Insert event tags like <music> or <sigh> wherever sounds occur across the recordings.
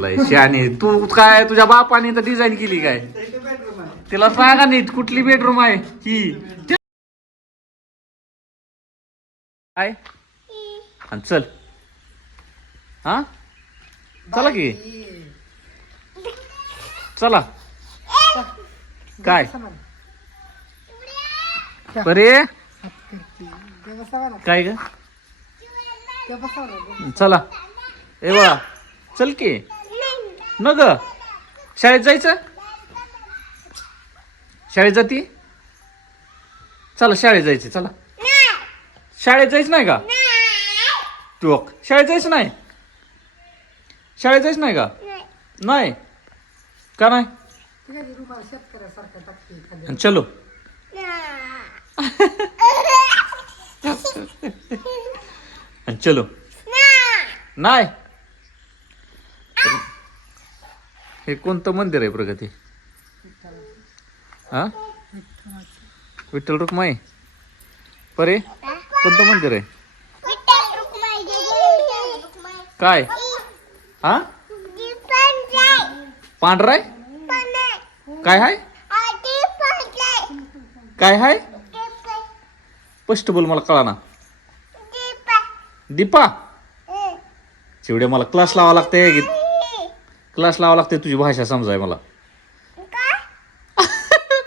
लय शहाणी. तू काय तुझ्या बापाने तर डिझाईन केली काय? तिला सांगा नीट कुठली बेडरूम आहे ही. काय? आणि चल. हा? चला की. चला. काय? बरे? काय ग? चला. ए बा चल की. न ग शाळेत जायचं? शाळेत जाती? चला शाळेत जायचं चला. शाळेत जायचं नाही का? तू शाळेत जायचं नाही? शाळेत जायचं नाही का? नाही. का नाही? आणि चलो. <laughs> आणि चलो. नाही. हे कोणतं मंदिर आहे प्रगती? हा? विठ्ठल रुक्माई. परे कोणतं मंदिर आहे? काय? हा? पांढरा आहे काय हाय? काय हाय? स्पष्ट बोल मला कळा ना दीपा. चिवडे मला क्लास लावा लागते क्लास लावा लागते तुझी भाषा समजाय मला.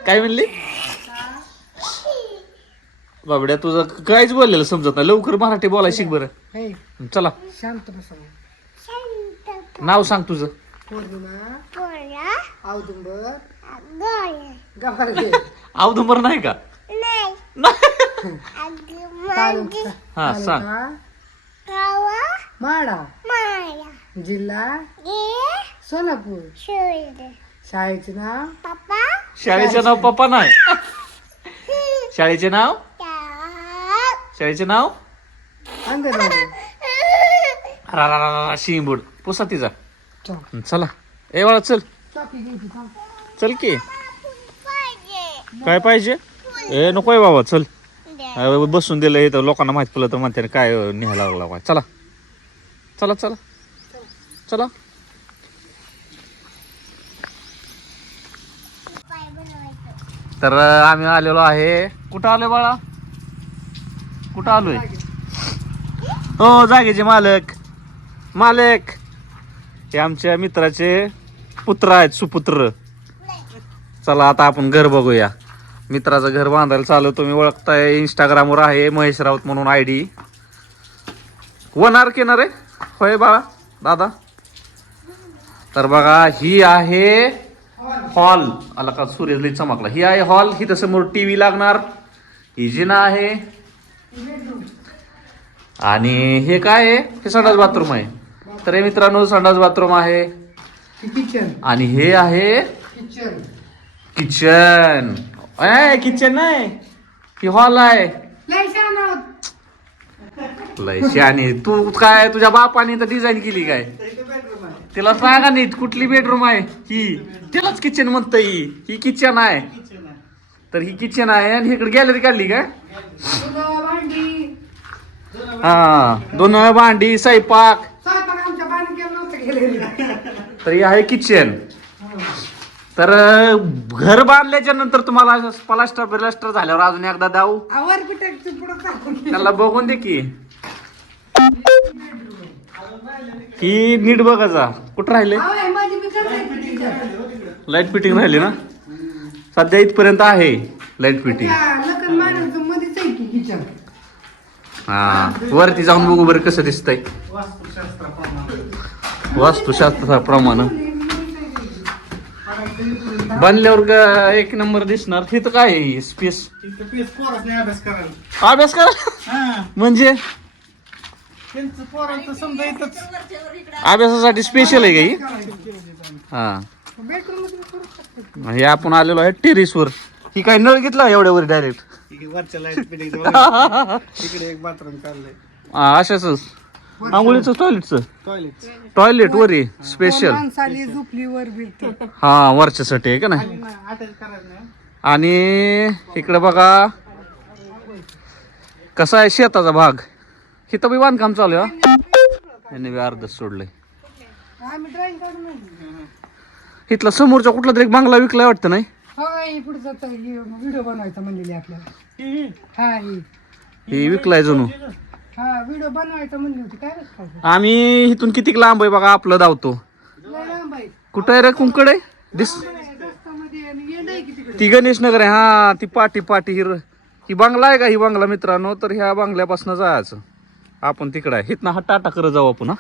काय म्हणली? बाबड्या तुझं काहीच बोललेलं समजत नाही. लवकर मराठी बोलाय शिक बरं. चला. शांत बसा नाव सांग तुझं. पौर्णिमा औदुंबर गवारे. अवधंबर नाही का? तालुका. हा सांग. तालुका. माडा जिल्हा. सोलापूर शाळेचे नाव? शाळेचे नाव पप्पा नाही. <laughs> शाळेचे नाव? शाळेचे नाव? अंगणवाडी रा रा रा रा शिंबूड. पुसा तिचा. चल. चला. ए बाळा चल. चल की. काय पाहिजे? ए नकोय बाबा चल. बसून दिलं इथं लोकांना माहीत पडलं तर म्हणते काय न्यायला लागला काय चला. चला चला. चला. तर आम्ही आलेलो आहे. कुठं आलोय बाळा? कुठं आलोय? हो जागेचे मालक. मालक. हे आमच्या मित्राचे पुत्र आहेत सुपुत्र. चला आता आपण घर बघूया. मित्राचं घर बांधायला चालू तुम्ही ओळखताय इंस्टाग्रामवर आहे महेश राऊत म्हणून आय डी. होणार किनारे? आहे होय बाळा दादा. तर बघा ही आहे हॉल. आला का? सूर्य लई चमकला. ही आहे हॉल. ही समोर टी व्ही लागणार. ही जिना आहे. आणि हे काय आहे? हे संडास बाथरूम आहे. तर हे मित्रांनो संडास बाथरूम आहे. ही किचन आणि हे आहे किचन किचन. ए किचन नाही. ही हॉल आहे. लय छान आहोत लय शहाणी तू काय तुझ्या बापाने तर डिझाईन केली काय? तिला सांगा नीट कुठली बेडरूम आहे ही? तिलाच किचन म्हणत ही. ही किचन आहे. तर ही किचन आहे आणि इकडे गॅलरी काढली भांडी हा दोन भांडी स्वयंपाक. तर हे आहे किचन तर घर बांधल्याच्या नंतर तुम्हाला प्लास्टर बिलास्टर झाल्यावर अजून एकदा टाकून त्याला बघून दे की. की नीट बघायचा कुठं राहिले? हे. लाइट फिटिंग राहिली ना? सध्या इथपर्यंत आहे लाइट फिटिंग की हा वरती जाऊन बघू बरं कसं दिसतंय. वास्तुशास्त्राप्रमाणे बनल्यावर ग- एक नंबर दिसणार? हे तर काय आहे स्पेस तिथं अभ्यास कर हा. म्हणजे? त्यांचं पोराचं समजा इथंच. अभ्यासासाठी स्पेशल आहे का ही? हा. बेडरूममध्ये करू शकतो हे आपण आलेलो आहे टेरिसवर. ही काय नळ घेतला एवढ्यावर डायरेक्ट इकडे वरच्या लाइट फिटिंग इकडे एक बाथरूम काढलंय अशाच. आंघोळीचं टॉयलेटचं टॉयलेट टॉयलेट वर आहे स्पेशल माणसाली बिरते हा वरच्यासाठी आहे का नाही? अटॅच करायचं नाही. आणि इकडे बघा कसा आहे शेताचा भाग? इथं बी बांधकाम चालू आहे हा. यांनी बी अर्धच सोडलंय. आम्ही ड्रॉइंग काढून आणली. इथला समोरचा कुठला तरी एक बांगला विकलाय वाटतं नाही? होय पुढचा तर व्हिडिओ बनवायचा म्हणलेली आपल्याला. ही विकलाय जणू. हा व्हिडिओ बनवायचा म्हणली होती. काय रस्ता आम्ही इथून किती लांब आहे बघा आपलं धावतो. लय लांब आहे. कुठं आहे रे कुंकड आहे? दिस रस्त्यामध्ये आणि येणं आहे की तिकडे? ती गणेश नगर आहे हा ती पाटी पाटी ही र- ही बांगला आहे का ही बांगला मित्रांनो? तर ह्या बांगल्यापासून जायचं. आपण तिकडं आहे. हिथनं हा टाटा करत जाऊ आपण हा.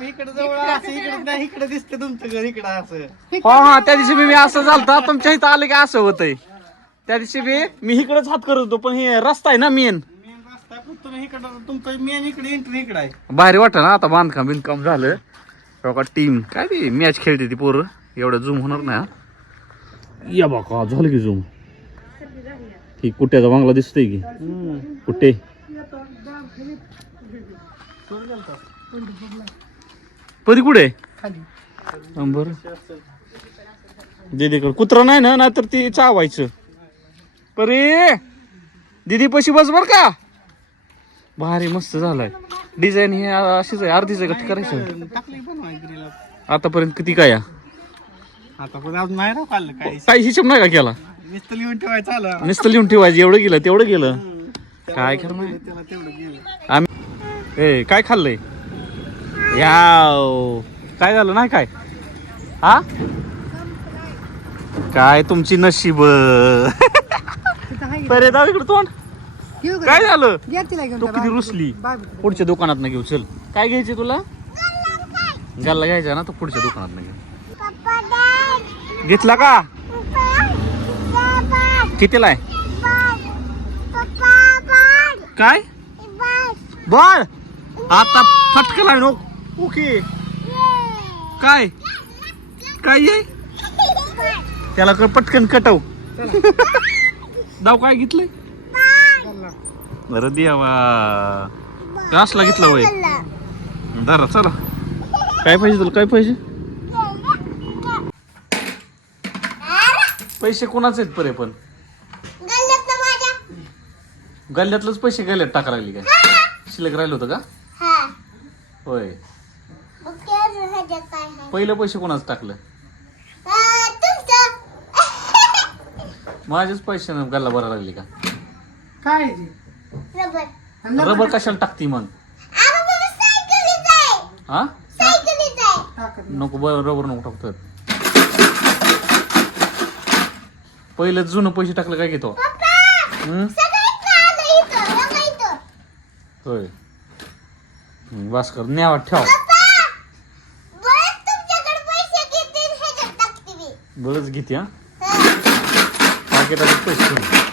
इकडे जवळ असं इकडे नाही इकडे दिसतं तुमचं घर इकडे असं. हा हा त्या दिवशी मी मी असं झालता तुमच्या इथं आलं की असं होतंय. त्या दिवशी मी मी इकडेच हात करत होतो पण हे रस्ता आहे ना मेन मेन रस्ता आहे, पण तुम्ही इकडं. तुमचं मेन इकडे एंट्री इकडे आहे. भारी वाटत ना आता बांधकाम बिंधकाम झालं. बघा टीम काय ते मॅच खेळते ती पोरं? एवढं झूम होणार नाही हा. या बाका झालं की झूम ही कुट्याचा बांगला दिसतोय की? कुठे? परी कुठे? बर. दीदीकडे. कुत्रा नाही ना नाहीतर ती चावायचं. परी! दीदी पशी बस बर का? भारी मस्त झालाय. डिझाईन हे अशीच आहे अर्धीच आहे करायचं. आतापर्यंत किती काय? नाही काही हिशोब नाही का केला? नुसतं लिहून ठेवायचं आलं. नुसतं लिहून ठेवायचं एवढं गेलं तेवढं गेलं. काय तेवढं गेलं. आम्ही ए काय खाल्लंय? याव. काय झालं नाही काय? हा? काय तुमची नशीब? परे दाव इकडे तोंड? काय झालं? तू किती रुसली. पुढच्या दुकानात न घेऊ चल. काय घ्यायचे तुला? गल्ला घ्यायचा ना तो पुढच्या दुकानात न घेऊ घेतला का? कितीला आहे? काय? बर आता फटकला नो ओके. काय? काय आहे? त्याला क- पटकन कटव. दाव काय घेतलंय? बरं द्यावा असला घेतला वय. धरा चला. काय पाहिजे तुला? काय पाहिजे? पैसे कोणाचे आहेत परे पण? गल्ल्यातलंच पैसे गल्ल्यात टाका लागली काय? शिल्लक राहिलं होतं का? होय. पहिलं पैसे कोणाचं टाकलं? माझेच पैसे गल्ला भरा लागली का? काय ते? रबर. कशाला टाकती मग? हा? टाकत नको बर रबर नको टाकतो पहिलं जुनं पैसे टाकलं काय घेतो? हम्म? होय. बस कर न्यावा ठेव. बरंच घेते हा पाकिटात पैसे.